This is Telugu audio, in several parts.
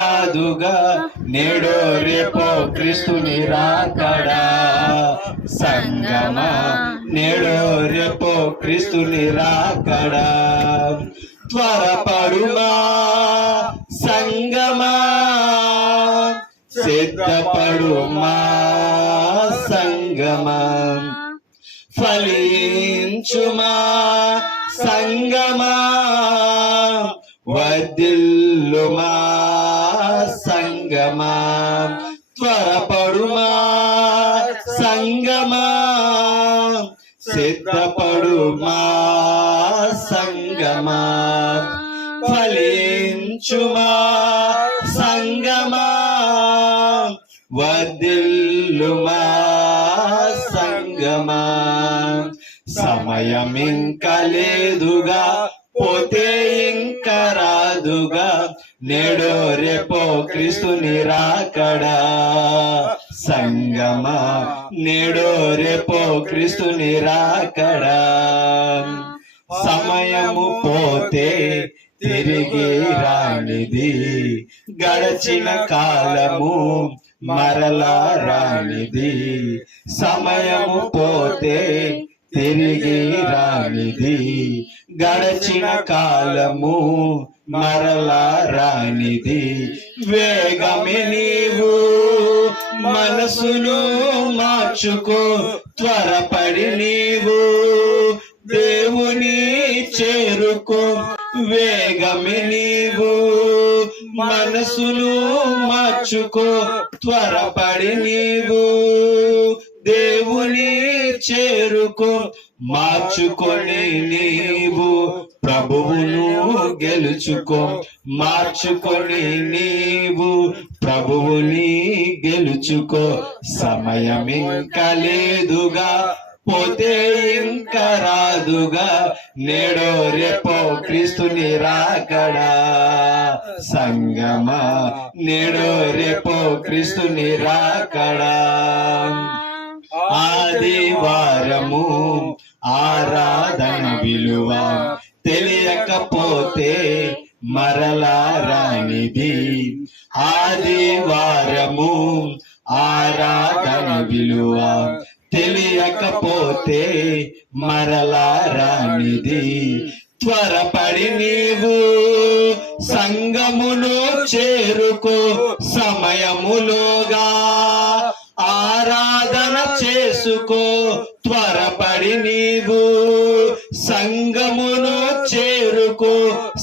కాదుగా నేడో రేపో క్రీస్తుని రాకడా. సంగమా నేడో రేపో క్రీస్తుని రాకడా. త్వరపడుమా సంగమా, సిద్ధపడుమా సంగమా, ఫలించుమా సంగమా, వర్ధిల్లుమా సంగమా. త్వరపడుమా సంగమా, సిద్ధపడుమా సంగమా, ఫలించుమా సంగమా, వర్ధిల్లుమా సంగమా. సమయం ఇంకా లేదుగా, పోతే ఇంకా రాదుగా, నేడో రేపో క్రీస్తుని రాకడా. సంగమా నేడో రేపో క్రీస్తుని రాకడా. సమయము పోతే తిరిగి రానిది, గడచిన కాలము మరలా రానిది. సమయము పోతే తిరిగి రానిది, గడచిన కాలము మరలా రానిది. వేగమే నీవు మనసును మార్చుకో, త్వరపడి నీవు దేవుని చేరుకో. వేగమే నీవు మనసును మార్చుకో, త్వరపడి నీవు దేవుని చేరుకో. మార్చుకొని నీవు ప్రభువును గెలుచుకో, మార్చుకొని నీవు ప్రభువుని గెలుచుకో. సమయం ఇంకా లేదుగా, పోతే ఇంకా రాదుగా, నేడో రేపో క్రీస్తుని రాకడా. సంగమా నేడో రేపో క్రీస్తుని రాకడా. ఆదివారము ఆరాధన విలువ తెలియకపోతే మరలా రానిది. ఆదివారము ఆరాధన విలువ తెలియకపోతే మరలా రానిది. త్వరపడి నీవు సంగమును చేరుకో, సమయములోగా ఆరాధన చేసుకో. త్వరపడి నీవు సంగమును చేరుకో,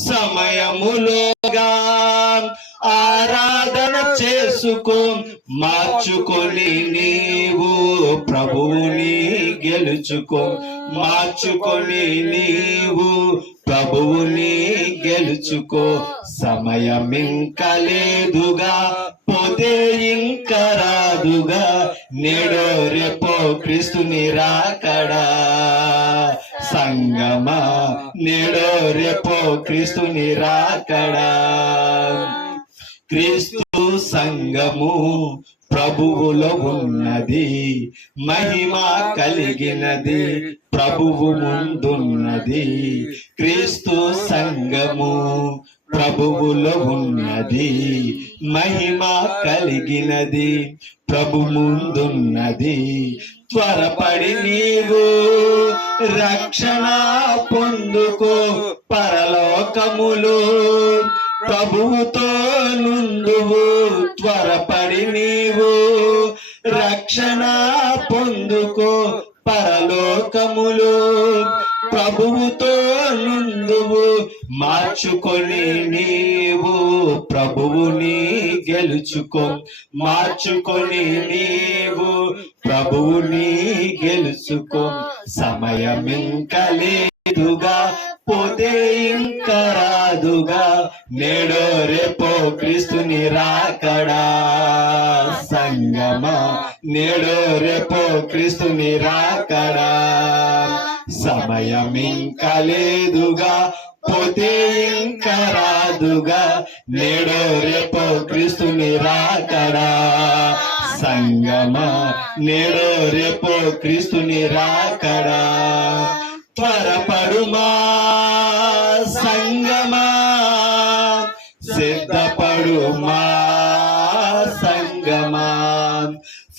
సమయములోగా ఆరాధన చేసుకో. మార్చుకొని నీవు ప్రభువుని గెలుచుకో, మార్చుకొని నీవు ప్రభువుని గెలుచుకో. సమయం ఇంకా లేదుగా, పోతే ఇంకా రాదుగా, నేడో రేపో క్రీస్తుని రాకడా. సంగమా నేడో రేపో క్రీస్తుని రాకడా. క్రీస్తు సంగము ప్రభువులో ఉన్నది, మహిమ కలిగినది, ప్రభువు ముందున్నది. క్రీస్తు సంగము ప్రభువులో ఉన్నది, మహిమ కలిగినది, ప్రభు ముందున్నది. త్వరపడి నీవు రక్షణ పొందుకో, పరలోకములు ప్రభువుతో నుండువు. త్వరపడి నీవు రక్షణ పొందుకో, పరలోకములు ప్రభువుతో నుండువు. మార్చుకొని నీవు ప్రభువుని గెలుచుకో, మార్చుకొని నీవు ప్రభువుని గెలుచుకో. సమయం ఇంకా లేదుగా, పోతే ఇంకా రాదుగా, నేడో రేపో క్రీస్తుని రాకడా. సంగమా నేడో రేపో క్రీస్తుని రాకడా. సమయం ఇంకా లేదుగా, పోతే ఇంకా రాదుగా, నేడో రేపో క్రీస్తుని రాకడా. సంగమా నేడో రేపో క్రీస్తుని రాకడా. త్వరపడుమా సంగమా, సిద్ధపడు స్థిరపడుమా సంగమా,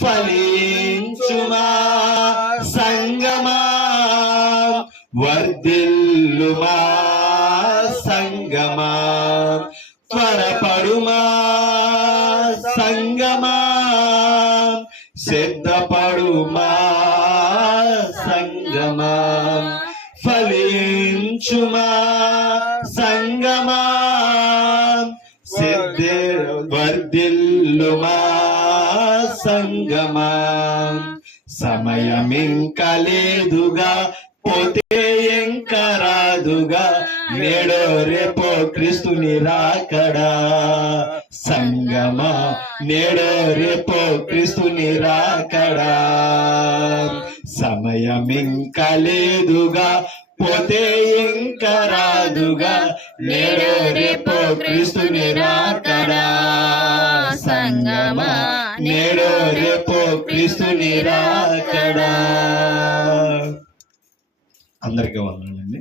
ఫలించుమా సంగమా, వర్ధిల్లుమా సంగమా, త్వరపడుమా సంగమా, సిద్ధపడుమా సంగమా, ఫలించుమా సంగమా, వర్ధిల్లుమా సంగమా. సమయమింక లేదుగా, పోతే ఇంక రాదుగా, నేడో రేపో క్రీస్తుని రాకడా. సంగమా నేడో రేపో క్రీస్తుని రాకడా. సమయమింక లేదుగా, పోతే ఇంక రాదుగా, నేడో రేపో క్రీస్తుని రాకడా. సంగమా నేడో రేపో క్రీస్తుని రాకడా. అందరికీ వందనాలండి.